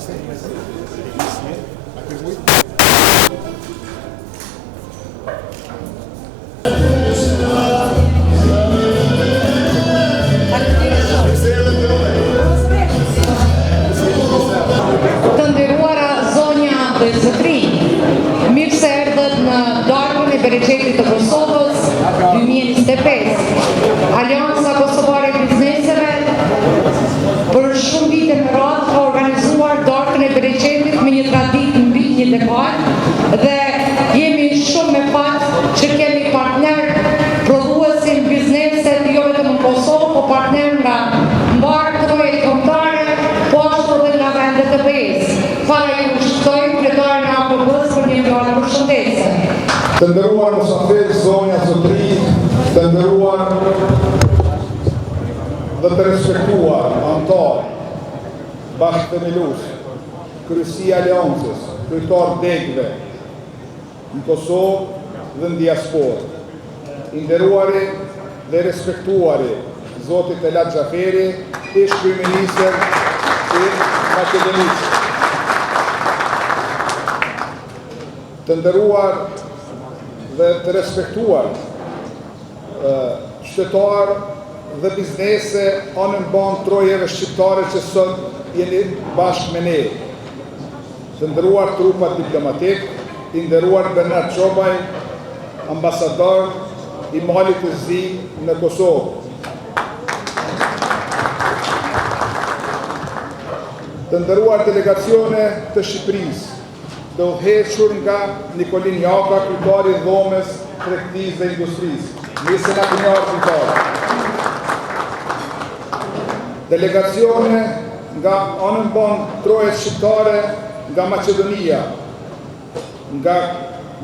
Të nderuara zonja dhe zotrinj, mirë se erdhët në darkën e Bereqetit të Kosovës 2025. Alianca Kosovare e Bizneseve për shumë vite me radhë ka organizuar darkën e Bereqetit me një traditë mbi një dekadë dhe jemi shumë me fat që kemi partner prodhuesin bizneset jo vetëm në Kosovë, po partner nga mbarë trojet kombëtare, po ashtu dhe nga vendet të BE-s. Fala ju shtojmë kryetarin e AKB-s për një fjallë përshëndetje. Të nderuar musafir, zonja, zotri, të nderuar dhe të respektuar antar, bashkëthemelus, Kryesia e Aliancës, kryetar degëve në Kosovë dhe në diasporë, i nderuari dhe respektuari Zotit Elat Xhaferi, ish kryeministër i Maqedonisë. Të nderuar dhe të respektuar qytetar dhe biznese anën banë trojeve shqiptare që sot jeni bashkë me ne. Të nderuar trupat diplomatik, i nderuar Bernard Çobaj, ambasador i Malit të Zi në Kosovë. Të nderuar delegacione të Shqipërisë, të udhëhequr nga Nikolin Jaka, kryetari i dhomës tregtisë dhe industrisë. Mirë se na keni ardhur. Delegacione nga anën banë trojet shqiptare nga Maqedonia, nga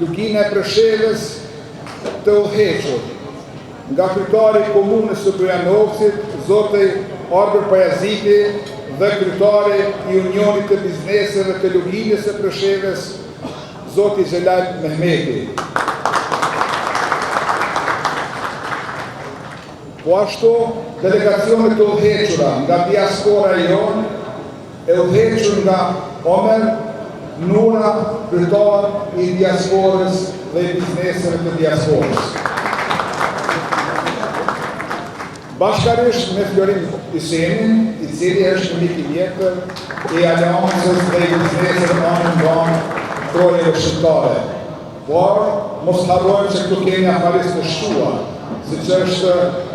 Lugina e Preshevës të udhëhequr, nga kryetari i komunës së Bujanovcit, zoti Arber Pajaziti, dhe kryetari i Unionit të Bizneseve të Luginës së Preshevës, zoti Xhelal Mehmeti. Po ashtu, delegacionet të udhëhequra nga diaspora jonë, e udhëhequr nga Omer Nura, kryetar i diasporës dhe i bizneseve të diasporës. Bashkarisht me Florin Isenin, i cili është mik i vjetër i Aliancës dhe i bizneseve anën banë trojeve shqiptare. Por, mos harrojmë që këtu kemi afaristë të shtuar, si që është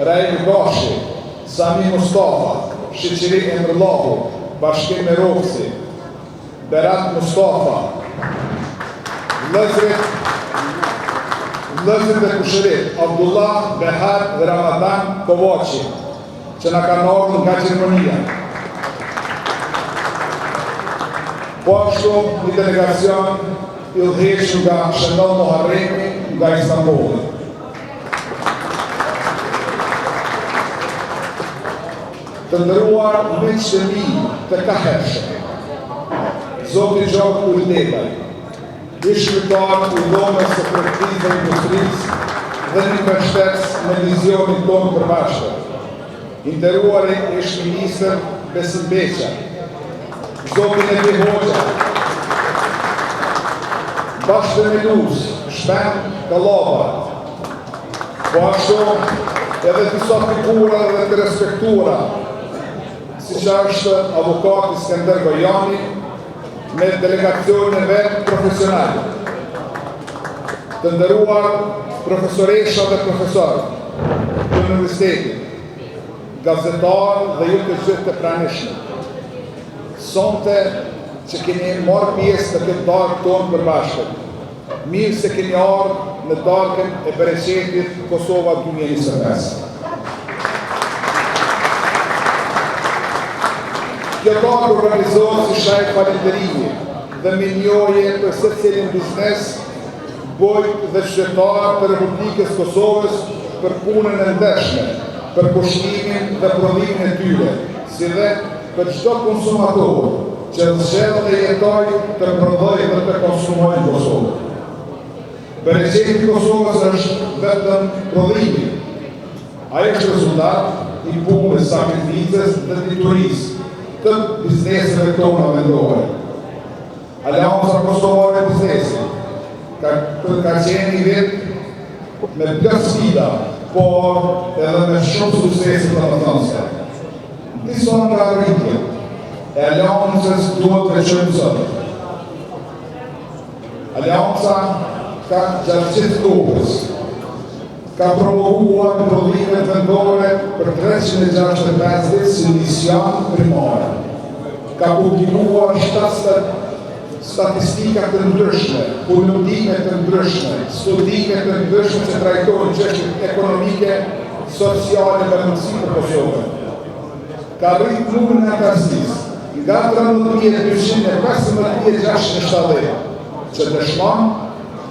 Raimi Gashi, Sami Mustafa, Sheqeri Emrllahu, Bashkim Merovci, Berat Mustafa, Lëzrit dhe Kushërit, Abdullah, Behar dhe Ramadan Kovaci, që na kanë ardhur nga Gjermania. Po ashtu një delegacion i udhëhequr nga Shëndon Muharremi nga Istanbuli. Të nderuar miqtë e mi të kahershëm, zoti Gjoku Uldebaj, ish kryetar i dhomës së tregtisë dhe industrisë dhe një mbështetës në vizionin tonë të bashkët. I nderuari ish ministër Besim Beqa, zoti Nebi Hoxha, bashkëthemelus Shpen Kallaba, po ashtu edhe disa figura dhe të respektuara, si që është avokati Skender Gojani, me delegacionin e vetë profesionale. Të nderuar profesoresha dhe profesor të universitetit, gazetar dhe ju të gjithë të pranishëm. Sonte që keni marrë pjesë të këtë darkë tonë përbashkët. Mirë se keni ardhur në darkën e Bereqetit Kosova 2025. Kjo darkë organizohet si shajt falënderimi dhe minjoje për secilin biznes, bojt dhe qytetar të Republikës Kosovës për punën e ndershme, për kushtimin dhe prodhimin e tyre, si dhe për çdo konsumator që zgjedh dhe jetoj të prodhojë dhe të konsumojë në Kosovë. Bereqeti i Kosovës është vetëm prodhimi. Ai është rezultat i punës, sakrificës dhe diturisë, të bizneseve tona vendore. Alianca Kosovare e Biznesit ka qenë një vit me plot sfida, por edhe me shumë suksese të mëdhense. Disa nga arritjet e Aliancës duhet të veçojmë sot. Alianca ka gjatë gjithë kohës ka promovuar prodhimet vendore për 365 ditë si mision primare. Ka publikuar 70 statistika të ndryshme, politike të ndryshme, studime të ndryshme që trajtojnë çështjet ekonomike, sociale dhe rëndësi për Kosovën. Ka rritë numrin e akasisë nga 13.215.670, që dëshmon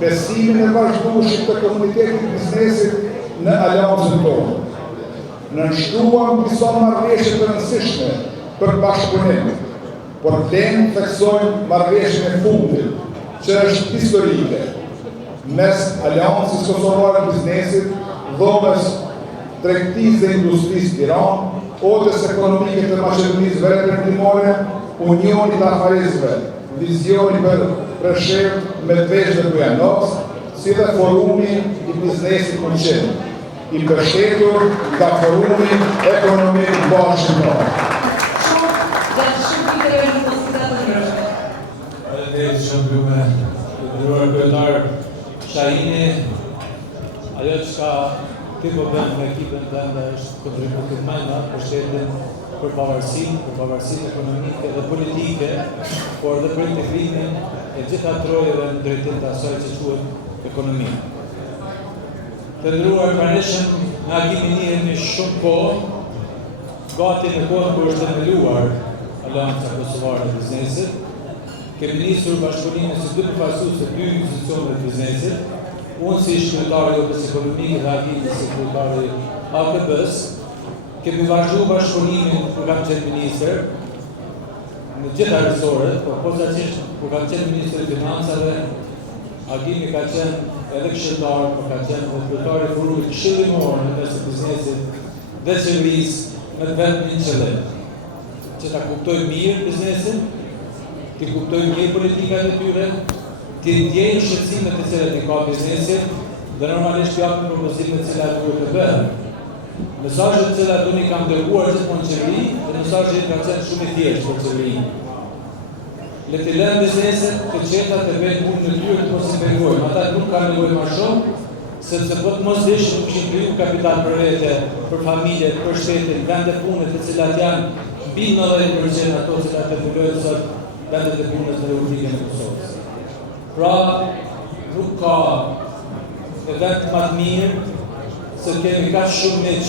besimin e vazhdueshëm të komunitetit biznesit në aliancën tonë. Nënshtruam disa marrëveshje të rëndësishme për bashkëpunim, por them theksojmë marrëveshjen e fundit, që është historike, mes Aliancës Kosovare të Biznesit, Dhomës Tregtisë dhe Industrisë Tiranë, Odës Ekonomike të Maqedonisë Veriut-Perëndimore, Unionit të Afarizëve, Vizioni për Preshevë, Medvegjë dhe Bujanovë, si dhe Forumi i Biznesit Konqenë, i mbështetur nga Forumi Ekonomik Bashkëkombëtar. Shumë ndëruar kryetar Shahini, ajo çka ti po bën me ekipin tënd është kontributi më i madh për shtetin, për pavarësinë ekonomike dhe politike, por edhe për integrimin e gjitha trojeve në drejtim të asaj që quhet ekonomi. Të ndëruar praneshëm, në agimin jemi shumë kohë, gati në kohën kur është themeluar Alianca Kosovare e Biznesit. Kemi nisur bashkëpunimin si dy përfaqësues të dy institucioneve të biznesit, unë si kryetar i Odës Ekonomike dhe Agimi si kryetar i AKB-s. Kemi vazhduar bashkëpunimin kur kam qenë ministër në gjitha resortet, por posaçërisht kur kam qenë ministër i Financave, Agimi ka qenë edhe këshilltar, por ka qenë edhe kryetar i forumit këshillimor në mes të biznesit dhe qeverisë me vetëm një qëllim, që ta kuptojmë mirë biznesin, të kuptojmë mirë politikat e tyre, të ndjejmë shqetësimet të cilat i ka biznesit dhe normalisht japim propozimet të cilat duhet të bëhen. Mesazhet të cilat unë i kam dërguar gjithmonë qeveri dhe mesazhet kanë qenë shumë i thjeshtë për qeverinë. Le të lëmë bizneset të qeta të bëjnë punë në tyre të mos i pengojmë. Ata nuk kanë nevojë më shumë, sepse po të mos dish nuk kishin kriju kapital për vete, për familjet, për shtetin, vende pune të cilat janë mbi 90% ato të cilat definojnë sot vendet e punës në Republikën e Kosovës. Pra, nuk ka e vend më të mirë se kemi kaq shumë miq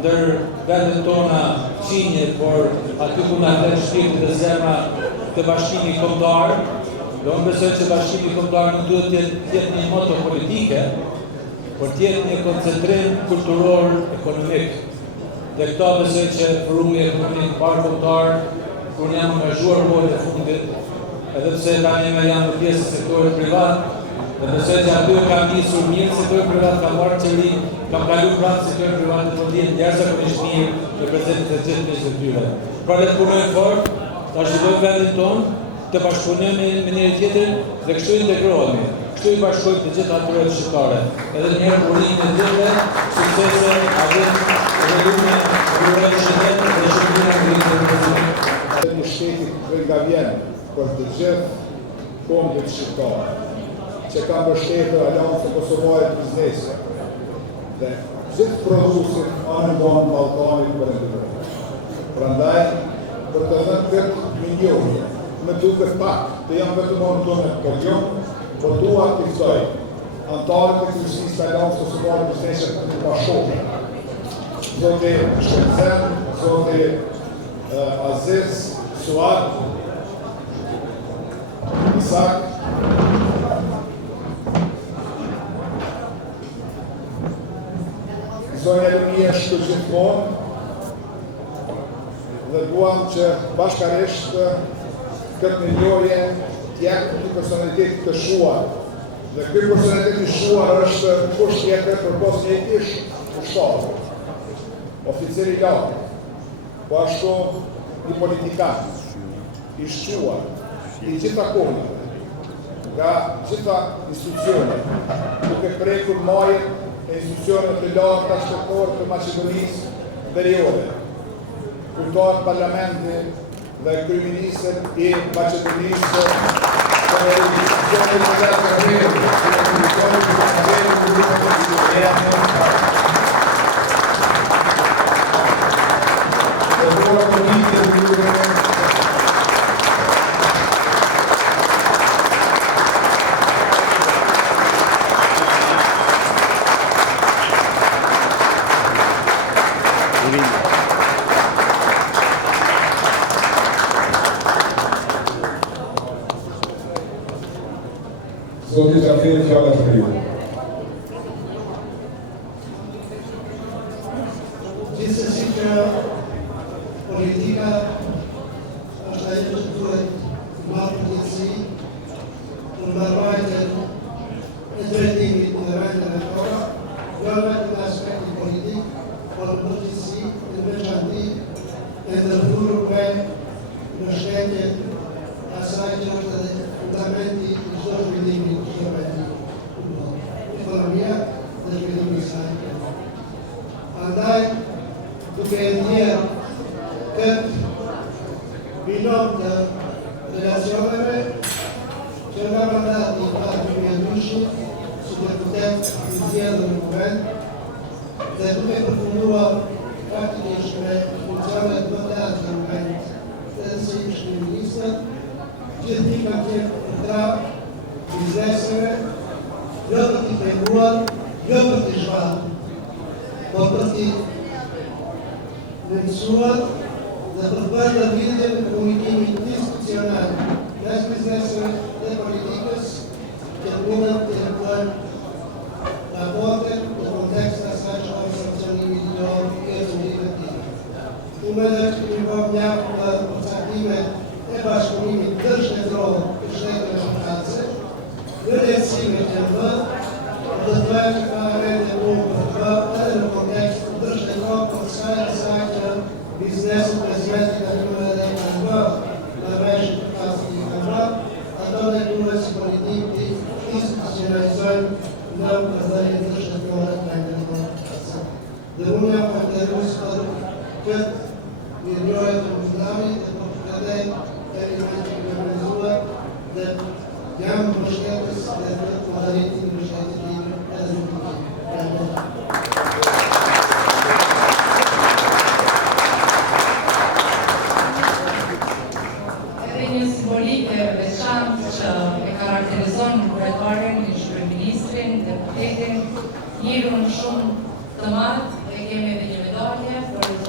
ndër vendet tona qinje, por aty ku na ndër shpirti dhe zemra të Bashkimit Kombëtar. Do unë besoj që Bashkimi Kombëtar nuk duhet të jetë një moto politike, por të jetë një koncentrim kulturor ekonomik. Dhe këto besoj që Forumi Ekonomik Kombëtar, kur jam angazhuar kohët e fundit, edhe pse tani më jam në pjesë të sektorit privat, dhe besoj që aty kam nisur mirë sektori privat, kam marrë qeveri, kam kaluar pranë sektorit privat dhe po dihet jashtëzakonisht mirë në prezencën e gjithë miqve të tyre. Pra le të punojmë fort, ta zhvillojmë vendin tonë, të bashkëpunojmë me njëri tjetrin dhe kështu integrohemi. Kështu i bashkojmë të gjitha trojat shqiptare. Edhe një herë urinë të gjithëve, suksese, avim, rregullme, urojë shëndet dhe shërbime në rritë Një shtetit për nga vjenë për të gjithë kombët shqiptare, që ka mbështetur Aliancën Kosovare të Biznesit dhe gjithë produsit anë vonë Ballkanit Perëndimor. Prandaj, për të dhënë këtë milion, me duket pak, të jam vetëm anë tonë për gjumë, por dua të ftoj antarët e Kryqëzisë të Aliancës Kosovare të Biznesit të bashkëshorte. Zoti Shkëndzen, zoti Aziz, Suat, Isak, zonja Lumia shtë gjithmonë dhe duam që bashkarisht këtë miliorje t'jekë këtë personalitet të shuar. Dhe këtë personalitet të shuar është kush tjetër për pos një ish ushtarë, oficeri lartë. Po ashtu një politikan i shquar i gjitha kohëve, nga gjitha institucionet, duke prekur majën e institucionet të larta shtetërore të Maqedonisë Veriore. Kujtohet Parlamenti dhe kryeministër i Maqedonisë për institucionet të larta të Zoti Xhaferi, fjala është për ju. Gjithsesi që politika është ajo që duhet marrë përgjegjësi për mbarvajtjen e drejtimit në vendeve tona, jo vetëm në aspektin politik, por në përgjegjësi në veçanti e ndërthurur me mbështetjen e asaj që është edhe fundamenti i çdo zhvillimi të çdo vendi. Ekonomia dhe zhvillimi i saj. Andaj, duke e ndjerë këtë binom të relacioneve që nga mandati i parë mjëndushit, si deputet i zjedhë në moment, dhe duke përfunduar praktikisht me funksionet më të lartë në moment, dhe si ishte ministër, gjithë një kam qenë kontra bizneseve, jo për t'i penguar, jo për t'i shvalë, por për t'i nënësuar dhe për bërë në lidhje në komunikimit institucional mes bizneseve dhe politikës që mundën të jetuar raporte në kontekst asaj që është sankcionimi ligjor i rezultimit të tij. Unë edhe që një kom njafë në përcaktime e bashkëpunimit ndërshtetëror të shtetëve shqiptare, në lehtësime që më dhe të bëjë që ka rende unë për të bërë edhe në kontekst ndërshtetëror për saj që biznesin prezidentit e në edhe kanë bërë në veshë të kasë i kanë bërë, ato dhe duhet si politik të institucionalizojnë në përdhënje ndërshtetërore të vendeve. Dhe unë jam falenderues për këtë mirënjohje të Muslimit dhe për këtë element që kemi realizuar dhe jam mbështetës dhe këtë modalitin në mbështetjet time edhe në politik. Edhe një simbolik e veçantë që e karakterizon kryetaren, ministrin, deputetin, njërin shumë të madh, e kemi edhe një medalje për